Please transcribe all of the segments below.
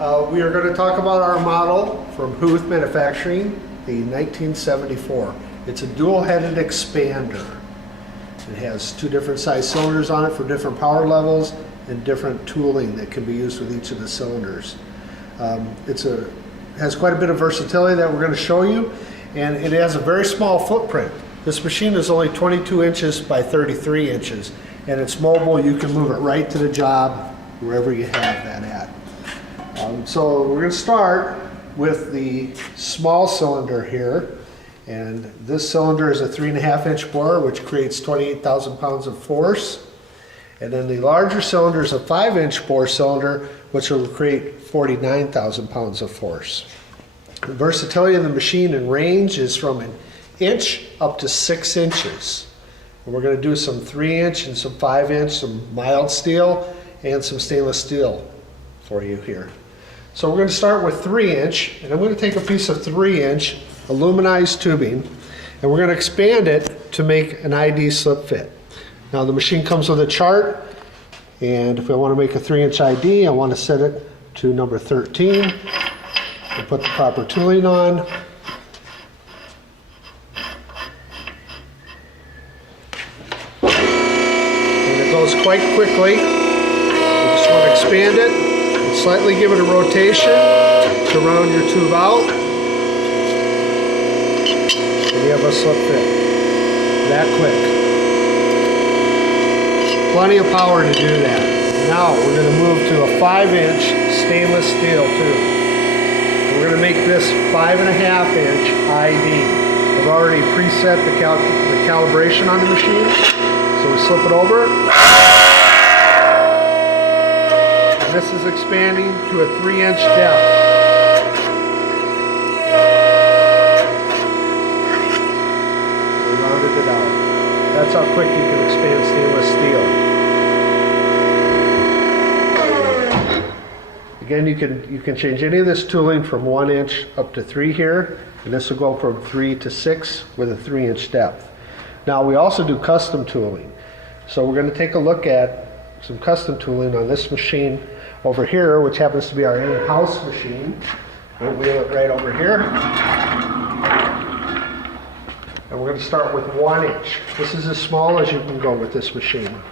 We are going to talk about our model from Huth Manufacturing, the 1974. It's a dual-headed expander. It has two different size cylinders on it for different power levels and different tooling that can be used with each of the cylinders. It has quite a bit of versatility that we're going to show you, and it has a very small footprint. This machine is only 22 inches by 33 inches, and it's mobile. You can move it right to the job wherever you have that at. So we're going to start with the small cylinder here, and this cylinder is a 3.5 inch bore, which creates 28,000 pounds of force. And then the larger cylinder is a 5 inch bore cylinder, which will create 49,000 pounds of force. The versatility of the machine and range is from an inch up to 6 inches. And we're going to do some 3 inch and some 5 inch, some mild steel and some stainless steel for you here. So we're going to start with 3 inch, and I'm going to take a piece of 3 inch aluminized tubing, and we're going to expand it to make an ID slip fit. Now the machine comes with a chart, and if I want to make a 3 inch ID, I want to set it to number 13 and put the proper tooling on. And it goes quite quickly. You just want to expand it. Slightly give it a rotation to round your tube out, and you have a slip fit. That quick. Plenty of power to do that. Now we're going to move to a 5 inch stainless steel tube. We're going to make this 5.5 inch ID. I've already preset the calibration on the machine, so we slip it over. This is expanding to a 3 inch depth. We rounded it out. That's how quick you can expand stainless steel. Again, you can change any of this tooling from 1 inch up to 3 here, and this will go from 3 to 6 with a 3 inch depth. Now we also do custom tooling. So we're going to take a look at some custom tooling on this machine over here, which happens to be our in-house machine. We'll wheel it right over here. And we're going to start with 1 inch. This is as small as you can go with this machine.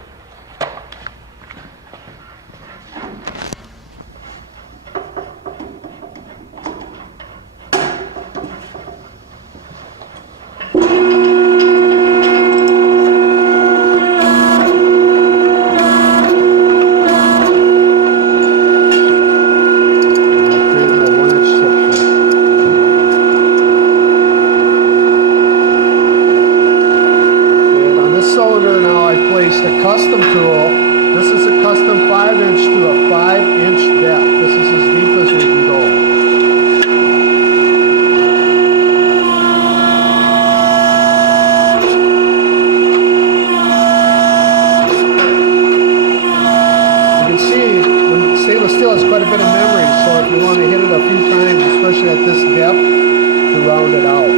A custom tool. This is a custom 5 inch to a 5 inch depth. This is as deep as we can go. You can see when stainless steel has quite a bit of memory, so if you want to hit it a few times, especially at this depth, to round it out.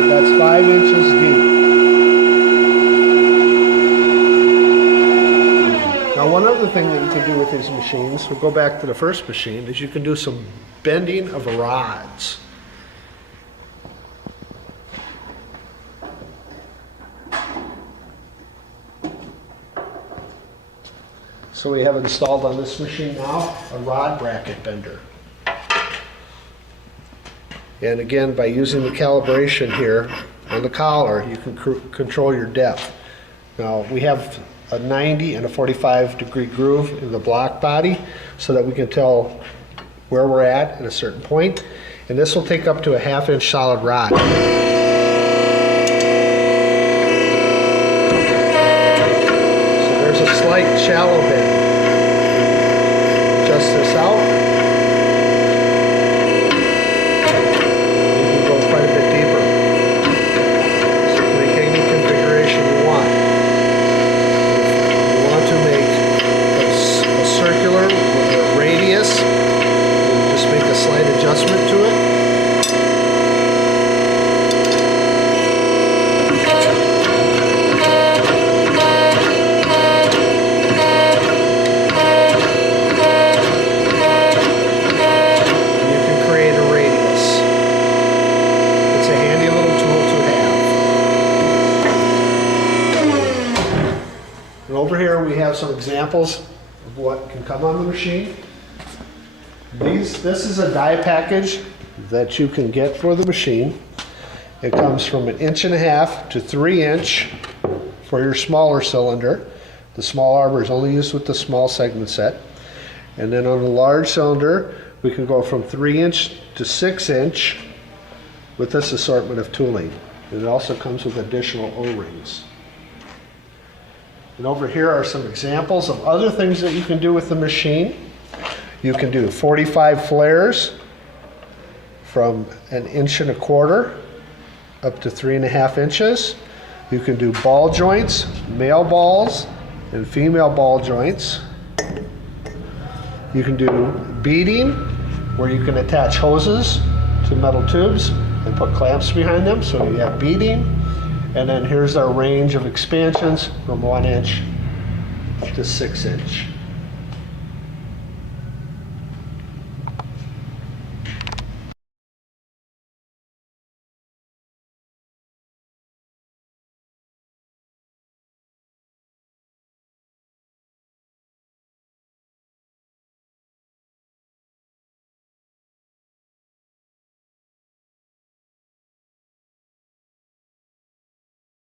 But that's 5 inches deep. Now, one other thing that you can do with these machines, we'll go back to the first machine, is you can do some bending of rods. So we have installed on this machine now a rod bracket bender. And again, by using the calibration here on the collar, you can control your depth. Now, we have a 90 and a 45 degree groove in the block body so that we can tell where we're at a certain point. And this will take up to a 1/2 inch solid rod. So there's a slight shallow bend. Adjust this out. You can go quite a bit deeper. So you can make any configuration you want. To make a circular with a radius, just make a slight adjustment to it. Over here we have some examples of what can come on the machine. This is a die package that you can get for the machine. It comes from 1.5 inch to 3 inch for your smaller cylinder. The small arbor is only used with the small segment set. And then on the large cylinder, we can go from 3 inch to 6 inch with this assortment of tooling. It also comes with additional O-rings. And over here are some examples of other things that you can do with the machine. You can do 45 flares from 1.25 inches up to 3.5 inches. You can do ball joints, male balls and female ball joints. You can do beading, where you can attach hoses to metal tubes and put clamps behind them, so you have beading. And then here's our range of expansions from 1 inch to 6 inch.